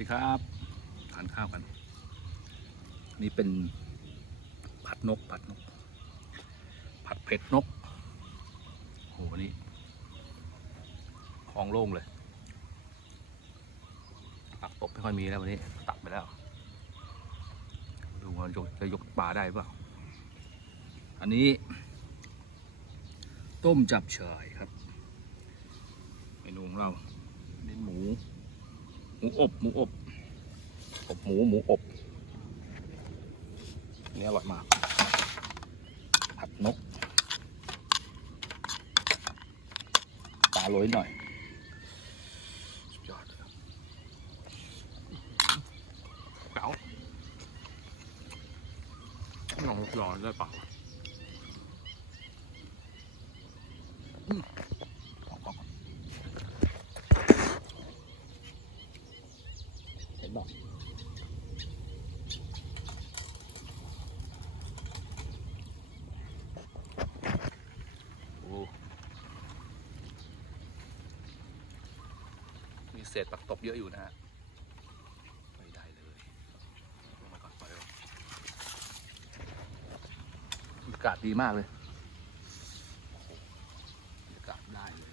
ดีครับทานข้าวกัน นี่เป็นผัดนกผัดนก ผัดเผ็ดนกโหวันนี้คลองโล่งเลยปักตบไม่ค่อยมีแล้ววันนี้ ตัดไปแล้ว ดูว่าจะยกปลาได้เปล่าอันนี้ ต้มจับฉ่ายครับเมนูของเราเน้นหมู หมูอบหมูอบอบหมูหมูอบอันนี่อร่อยมาก ผัดนกปลาโรยหน่อยสุดยอดเก๋าลองร้อนได้ปะขอบคุณ เห็นบอกมีเศษปักตบเยอะอยู่นะฮะไม่ได้เลยลงมาก่อนไปเลยอากาศดีมากเลยบรรยากาศได้เลย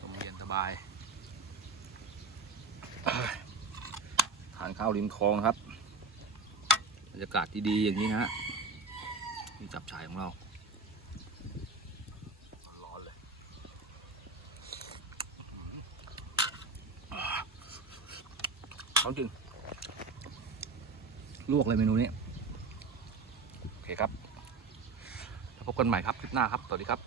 ลมเย็นสบาย ทานข้าวริมคลองครับบรรยากาศดีๆอย่างนี้นะฮะนี่จับฉายของเราร้อนเลยร้อนจริงลวกเลยเมนูนี้ โอเคครับ แล้วพบกันใหม่ครับ คลิปหน้าครับ สวัสดีครับ